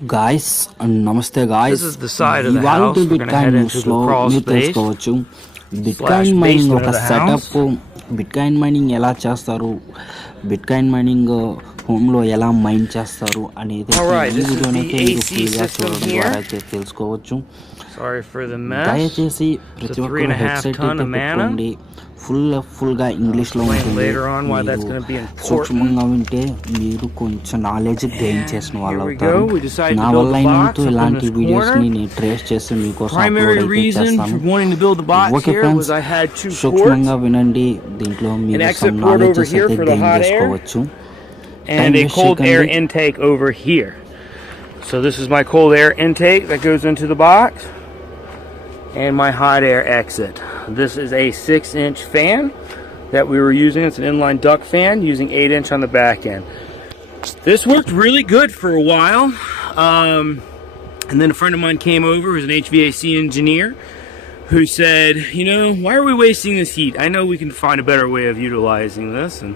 Guys, namaste guys. This is the side of the ఇవాళ house. We're going to bitcoin head into news the లో crawl మీరు space తెలుసుకోవచ్చు. slash bitcoin mining basement ఒక of the setup, house. Bitcoin mining ఎలా చేస్తారు, bitcoin mining home లో ఎలా mine చేస్తారు అనేది Alright, ఈ this is వీడియోనైతే the మీరు AC ఫుల్గా system చూడడం here. ద్వారా అయితే తెలుసుకోవచ్చు. Sorry for the mess. దయచేసి It's ప్రతి a ఒక్కరు 3.5 హెడ్సెట్ ton అయితే of mana. పెట్టుకోండి. ఫుల్గా ఇంగ్లీష్ లో Explain ఉంటుంది. later on why that's మీరు going to be important. సూక్ష్మంగా వింటే మీరు కొంచెం నాలెడ్జ్ గెయిన్ చేసిన వాళ్ళు Here we అవుతారు. go. We decided నా to build వల్ల the box అయినంత up in ఇలాంటి this వీడియోస్ ని corner. నేను ట్రేస్ చేసి మీకోసం Primary అప్లోడ్ అయితే reason చేస్తాను. for wanting to build the box okay here friends, was I had two ports. సూక్ష్మంగా వినండి. దీంట్లో An మీరు exit some port over knowledges here అయితే for the gain hot air చేసుకోవచ్చు. and a cold air intake over here. So this is my cold air intake that goes into the box and my hot air exit. This is a 6-inch fan that we were using. It's an inline duct fan using 8-inch on the back end. This worked really good for a while. And then a friend of mine came over who's an HVAC engineer who said, you know, why are we wasting this heat? I know we can find a better way of utilizing this. And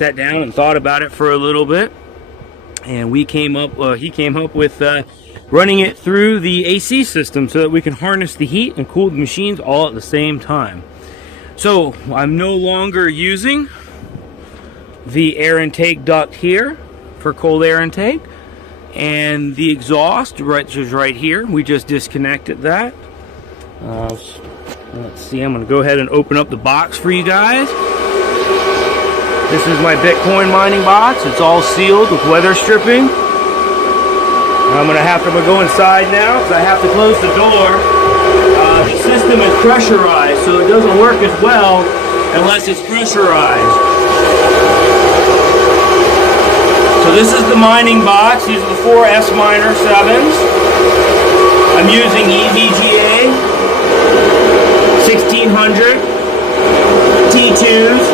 sat down and thought about it for a little bit. And he came up with running it through the AC system so that we can harness the heat and cool the machines all at the same time. So I'm no longer using the air intake duct here for cold air intake, and the exhaust which is right here. We just disconnected that. Let's see, I'm going to go ahead and open up the box for you guys. This is my Bitcoin mining box. It's all sealed with weather stripping. I'm going to have to go inside now because I have to close the door. The system is pressurized, so it doesn't work as well unless it's pressurized. So this is the mining box. These are the 4 S Miner 7s. I'm using EVGA 1600 T2s.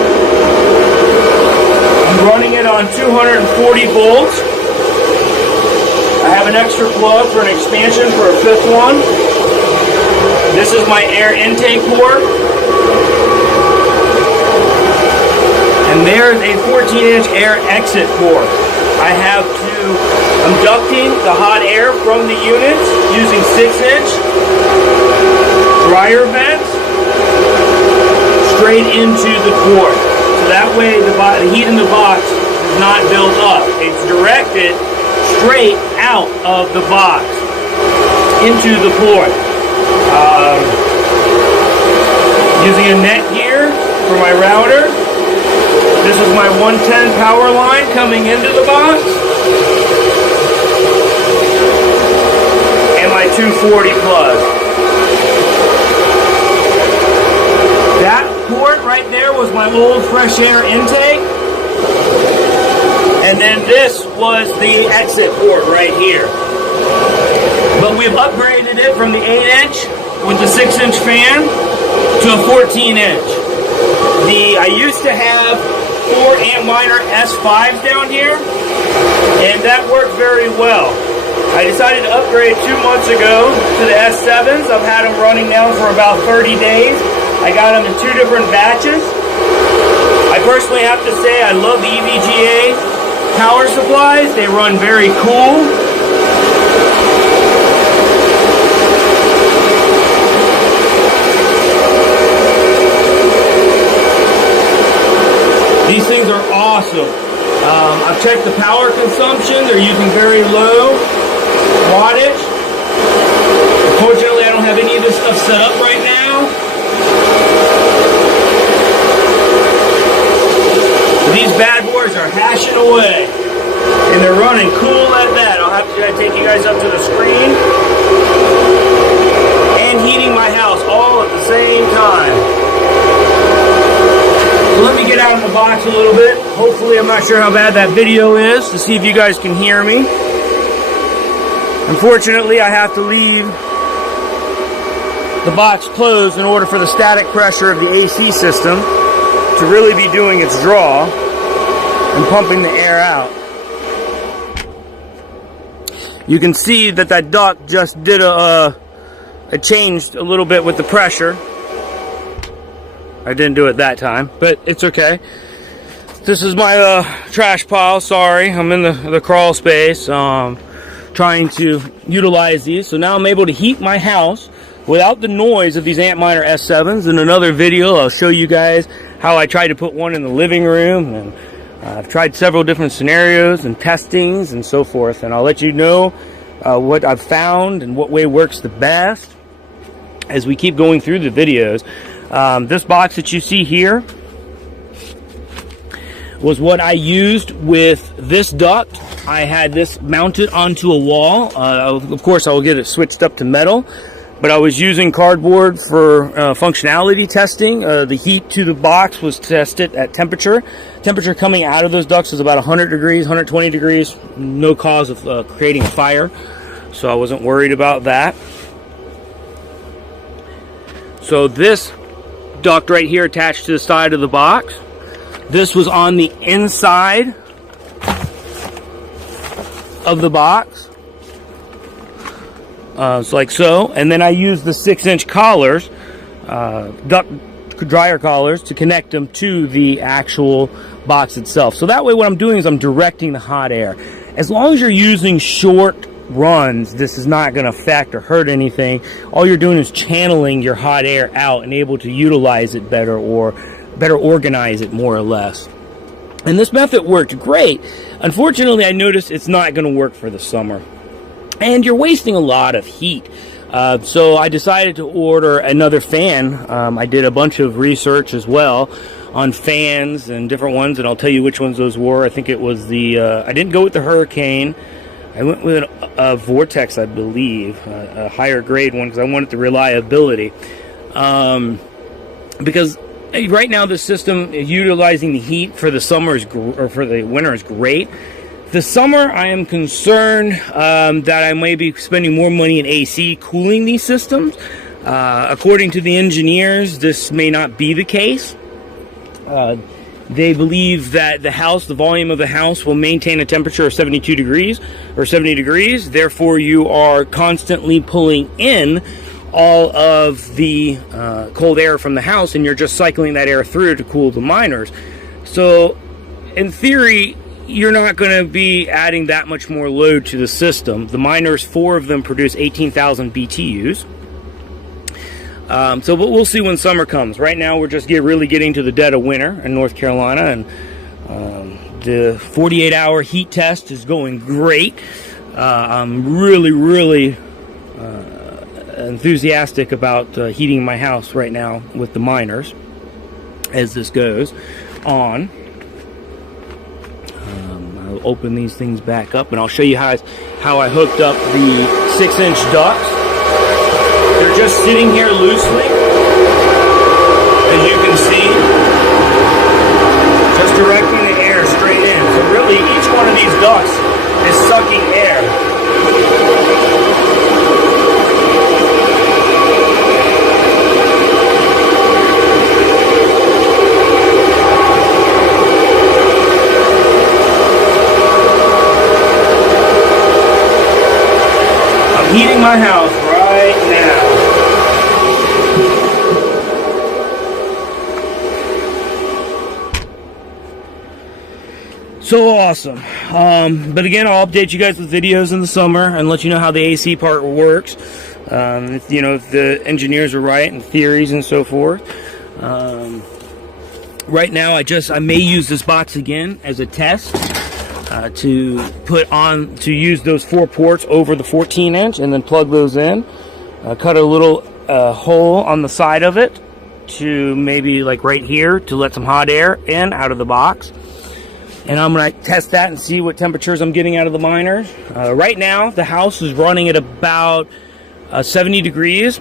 I'm running it on 240 volts. I have an extra plug for an expansion for a 5th one. This is my air intake port. And there's a 14-inch air exit port. I'm ducting the hot air from the units using 6-inch dryer vents straight into the port. So that way the heat in the box does not build up. It's directed straight out of the box into the port. Using a net here for my router. This is my 110 power line coming into the box. And my 240 plug. That port right there was my old fresh air intake. And then this was the exit port right here. But we've upgraded it from the 8-inch with the 6-inch fan to a 14-inch. I used to have 4 Antminer S5s down here, and that worked very well. I decided to upgrade 2 months ago to the S7s. I've had them running now for about 30 days. I got them in 2 different batches. I personally have to say I love the EVGA power supplies. They run very cool. These things are awesome. I've checked the power consumption. They're using very low wattage. Unfortunately, I don't have any of this stuff set up right now. But these bad boys are hashing away. And they're running cool at that. I'll have to take you guys up to the screen. And heating my house all at the same time. So let me get out of the box a little bit. Hopefully, I'm not sure how bad that video is, to see if you guys can hear me. Unfortunately, I have to leave the box closed in order for the static pressure of the AC system to really be doing its draw and pumping the air out. You can see that duct just did it changed a little bit with the pressure. I didn't do it that time, but it's okay. This is my trash pile. Sorry, I'm in the crawl space. trying to utilize these. So now I'm able to heat my house without the noise of these Antminer S7s. In another video, I'll show you guys how I tried to put one in the living room, and I've tried several different scenarios and testings and so forth, and I'll let you know what I've found and what way works the best as we keep going through the videos. This box that you see here was what I used with this duct. I had this mounted onto a wall. Of course, I will get it switched up to metal, but I was using cardboard for functionality testing. The heat to the box was tested at temperature. Temperature coming out of those ducts was about 100 degrees, 120 degrees. No cause of creating a fire, so I wasn't worried about that. So this duct right here attached to the side of the box. This was on the inside of the box. It's like so, and then I used the 6-inch collars, duct dryer collars, to connect them to the actual box itself. So that way what I'm doing is I'm directing the hot air. As long as you're using short runs, this is not going to affect or hurt anything. All you're doing is channeling your hot air out and able to utilize it better, or better organize it more or less. And this method worked great. Unfortunately, I noticed it's not going to work for the summer, and you're wasting a lot of heat. So I decided to order another fan. I did a bunch of research as well on fans and different ones, and I'll tell you which ones those were. I think it was the, I didn't go with the Hurricane. I went with a Vortex, I believe, a higher grade one, because I wanted the reliability. Because right now the system utilizing the heat for the summer or for the winter is great. The summer, I am concerned that I may be spending more money in AC cooling these systems. According to the engineers, this may not be the case. They believe that the volume of the house will maintain a temperature of 72 degrees or 70 degrees. Therefore, you are constantly pulling in all of the cold air from the house, and you're just cycling that air through to cool the miners. So, in theory, you're not going to be adding that much more load to the system. The miners, 4 of them, produce 18,000 BTUs. But we'll see when summer comes. Right now, we're just really getting to the dead of winter in North Carolina, and the 48-hour heat test is going great. I'm really enthusiastic about heating my house right now with the miners as this goes on. I'll open these things back up, and I'll show you how I hooked up the 6-inch ducts. They're just sitting here loosely, as you can see, just directing the air straight in. So really, each one of these ducts is sucking air. I'm heating my house right now. So awesome. But again, I'll update you guys with videos in the summer and let you know how the AC part works. If the engineers are right and theories and so forth. Right now, I may use this box again as a test to use those 4 ports over the 14-inch and then plug those in. Cut a little hole on the side of it to maybe like right here to let some hot air in out of the box. And I'm going to test that and see what temperatures I'm getting out of the miners. Right now, the house is running at about 70 degrees.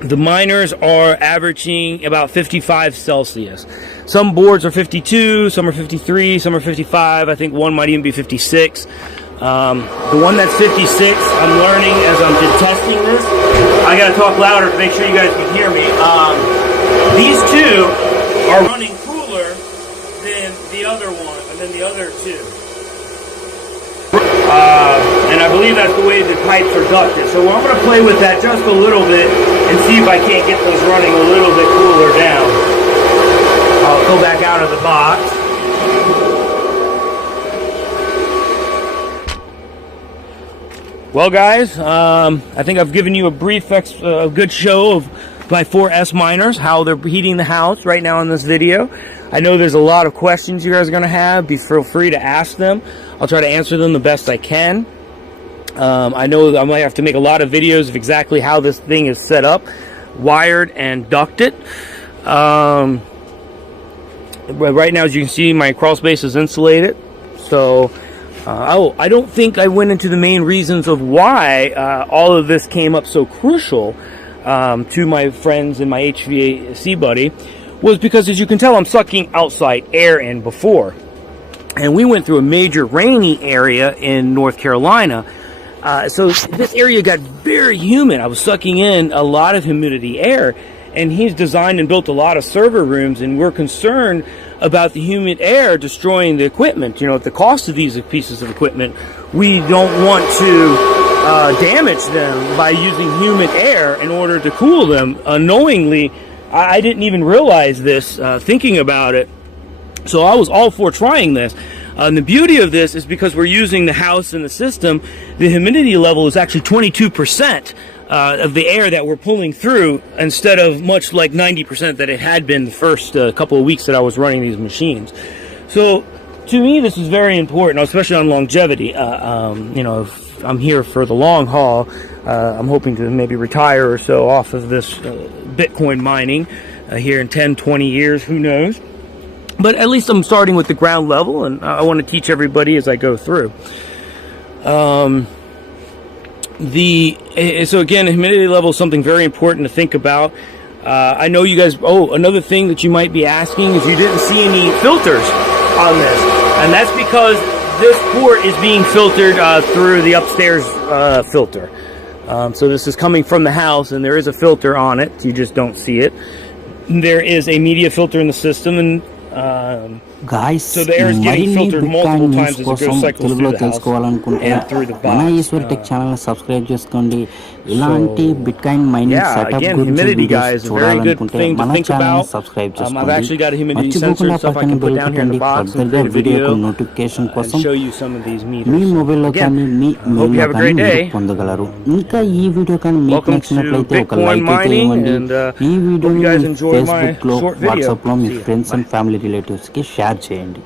The miners are averaging about 55 Celsius. Some boards are 52, some are 53, some are 55. I think one might even be 56. The one that's 56, I'm learning as I'm testing this. I got to talk louder to make sure you guys can hear me. These two are running cooler than the other one, and then the other two. And I believe that's the way the pipes are ducted. So I'm going to play with that just a little bit and see if I can't get those running a little bit cooler down. I'll go back out of the box. Well, guys, I think I've given you a brief, good show of my 4S miners, how they're heating the house right now in this video. I know there's a lot of questions you guys are going to have. Feel free to ask them. I'll try to answer them the best I can. I know I might have to make a lot of videos of exactly how this thing is set up, wired and ducted. Right now, as you can see, my crawl space is insulated. So, I don't think I went into the main reasons of why all of this came up so crucial to my friends and my HVAC buddy, was because, as you can tell, I'm sucking outside air in before. And we went through a major rainy area in North Carolina. So this area got very humid. I was sucking in a lot of humidity air, and he's designed and built a lot of server rooms, and we're concerned about the humid air destroying the equipment. You know, at the cost of these pieces of equipment, we don't want to damage them by using humid air in order to cool them. Unknowingly, I didn't even realize this thinking about it. So I was all for trying this. And the beauty of this is because we're using the house and the system, the humidity level is actually 22% of the air that we're pulling through, instead of much like 90% that it had been the first couple of weeks that I was running these machines. So to me, this is very important, especially on longevity. You know, if I'm here for the long haul, I'm hoping to maybe retire or so off of this Bitcoin mining here in 10, 20 years, who knows. But at least I'm starting with the ground level, and I want to teach everybody as I go through. So again, humidity level is something very important to think about. I know you guys, another thing that you might be asking is you didn't see any filters on this. And that's because this port is being filtered through the upstairs filter. So this is coming from the house, and there is a filter on it. You just don't see it. There is a media filter in the system, and guys, so the air is getting filtered multiple times as it goes cycles through the house and through the box. మన Eshwari tech channel subscribe చేసుకోండి. ఇలాంటి bitcoin mining setup గురించి videos చూడాలనుకుంటే మన channel subscribe చేసుకోండి. మర్చిపోకుండా పక్కన bell కొట్టండి. ఫర్దర్గా వీడియో నోటిఫికేషన్ కోసం మీ మొబైల్లో కానీ మీ మెయిల్లో కానీ మీరు పొందగలరు. ఇంకా ఈ వీడియో కానీ మీకు నచ్చినట్లయితే ఒక లైక్ అయితే ఇవ్వండి. ఈ వీడియోని ఫేస్బుక్ లో, వాట్సాప్ లో మీ ఫ్రెండ్స్ అండ్ ఫ్యామిలీ రిలేటివ్స్ కి షేర్ చేయండి.